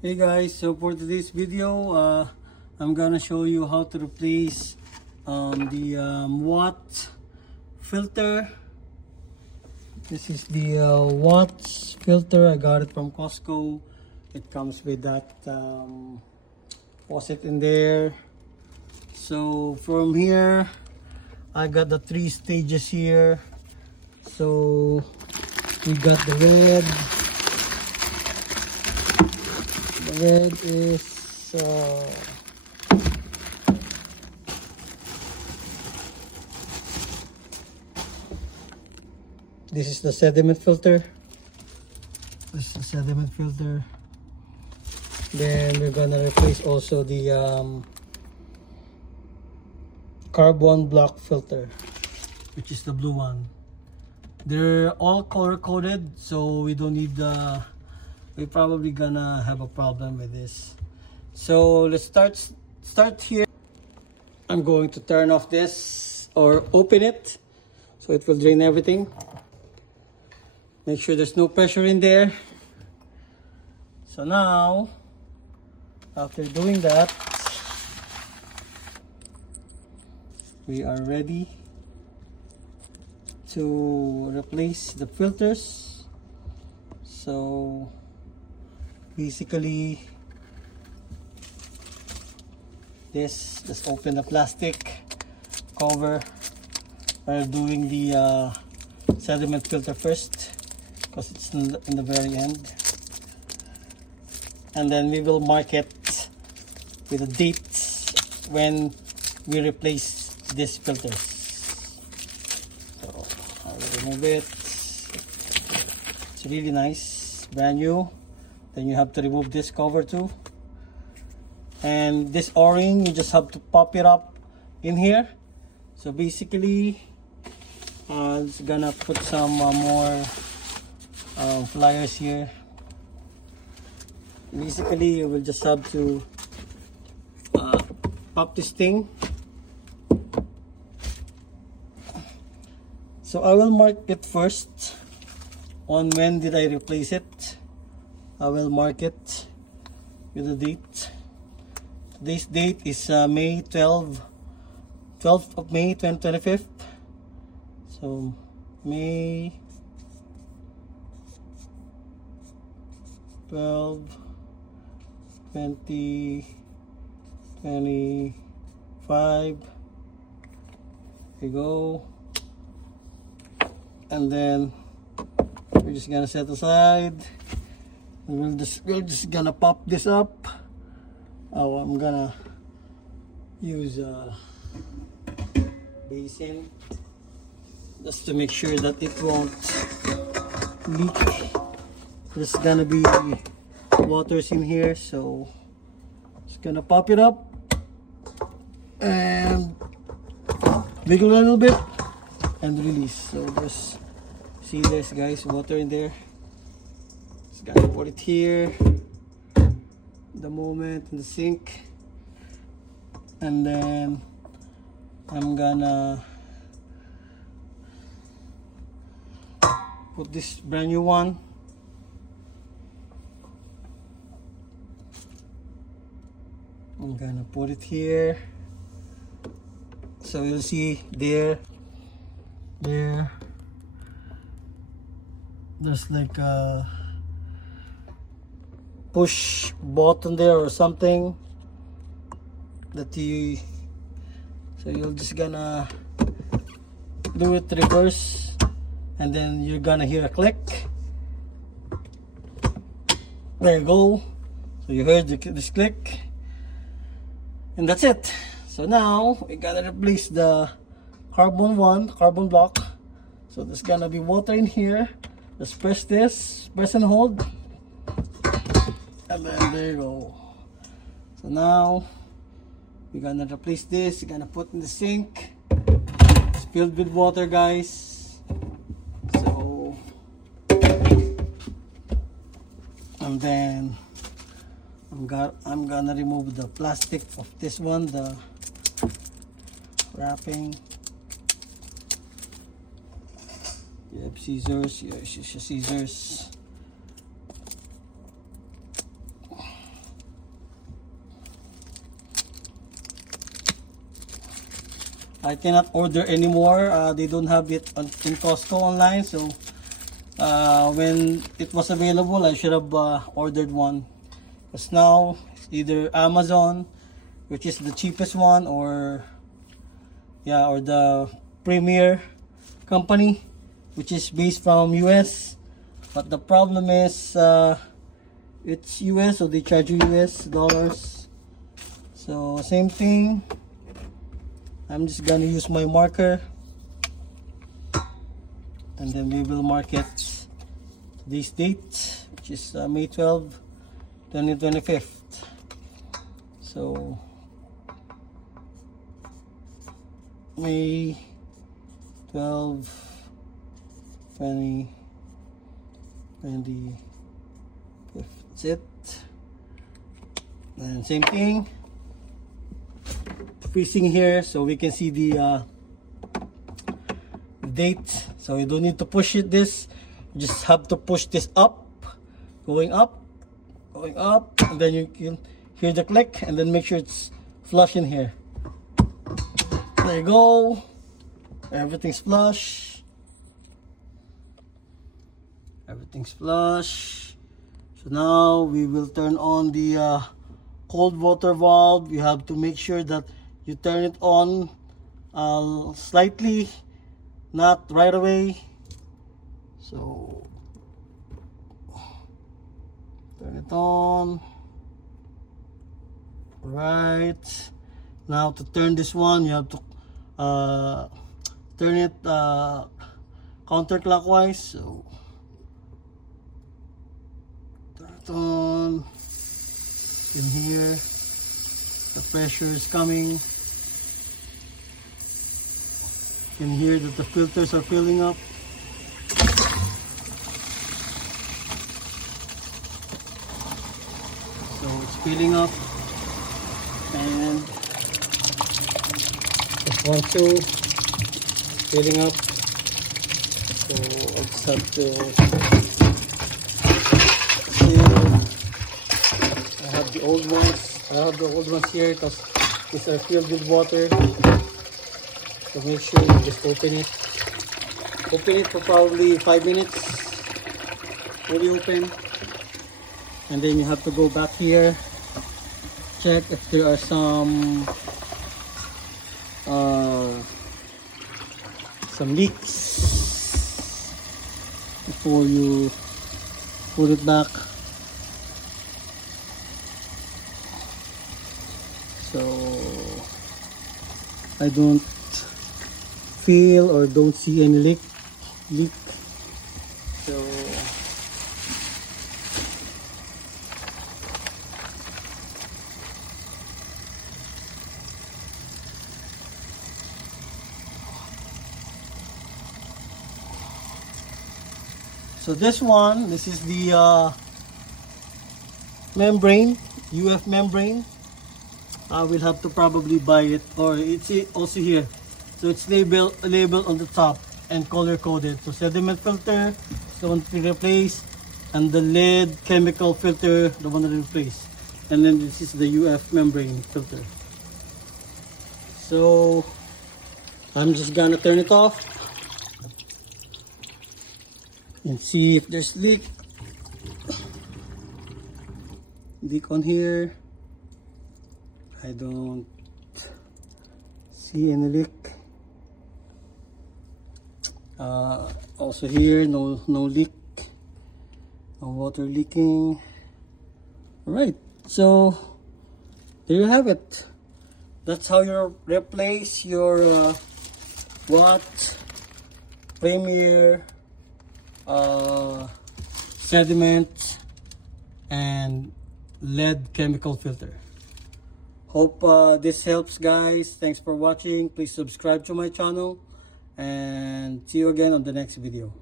Hey guys, so for today's video, I'm gonna show you how to replace the watt filter. This is the watts filter. I got it from Costco. It comes with that faucet in there. So from here, I got the 3 stages here. So we got the red. The red is this is the sediment filter. This is the sediment filter. Then we're gonna replace also the carbon block filter, which is the blue one. They're all color coded, so we don't need the. We're probably gonna have a problem with this. So let's start here. I'm going to turn off this or open it so it will drain everything. Make sure there's no pressure in there. So now, after doing that, we are ready to replace the filters. So basically, just open the plastic cover while doing the sediment filter first, because it's in the very end, and then we will mark it with a date when we replace these filters. So I will remove it. It's really nice, brand new. Then you have to remove this cover too, and this o-ring you just have to pop it up in here. So basically, I'm just gonna put some more pliers here. Basically, you will just have to pop this thing. So I will mark it first on when did I replace it. I will mark it with a date. Today's date is May 12th of May 2025. So May 12, 2025. Here we go. And then we're just gonna set aside. We're just gonna pop this up. Oh, I'm gonna use a basin just to make sure that it won't leak. There's gonna be waters in here, so just gonna pop it up and wiggle a little bit and release. So just see this, guys, water in there. Just gotta put it here the moment in the sink, and then I'm gonna put this brand new one. I'm gonna put it here, so you'll see there's like a push button there or something that so you're just gonna do it reverse, and then you're gonna hear a click. There you go. So you heard this click, and that's it. So now we gotta replace the carbon block. So there's gonna be water in here. Just press this, press and hold, and then there you go. So now we're gonna replace this. You're gonna put in the sink. It's filled with water, guys. So, and then I'm gonna remove the plastic of this one, the wrapping. You have scissors. Yeah, scissors. I cannot order anymore. They don't have it in Costco online, so when it was available, I should have ordered one. Because now it's either Amazon, which is the cheapest one, or or the Premier company, which is based from US. But the problem is it's US, so they charge you US dollars. So same thing. I'm just gonna use my marker, and then we will mark it today's date, which is May 12, 2025. So May 12, 2025. That's it. And same thing, freezing here so we can see the date. So you don't need to push it this, you just have to push this up, going up, and then you can hear the click, and then make sure it's flush in here. There you go, everything's flush. So now we will turn on the cold water valve. You have to make sure that you turn it on slightly, not right away. So turn it on. Right now, to turn this one, you have to turn it counterclockwise. So turn it on. In here, the pressure is coming. You can hear that the filters are filling up. So it's filling up, and this one too, filling up. So I'll just have to the old ones. I have the old ones here because these are filled with water. So make sure you just open it. Open it for probably 5 minutes. Fully open. And then you have to go back here. Check if there are some leaks before you put it back. So I don't feel or don't see any leak. So this is the membrane, UF membrane. I will have to probably buy it, or it's also here. So it's labeled on the top and color coded. So sediment filter is the one to replace, and the lead chemical filter, the one to replace. And then this is the UF membrane filter. So I'm just gonna turn it off and see if there's leak on here. I don't see any leak. Also here, no leak, no water leaking. All right, so there you have it. That's how you replace your Watt Premier sediment and lead chemical filter. Hope this helps, guys. Thanks for watching. Please subscribe to my channel, and see you again on the next video.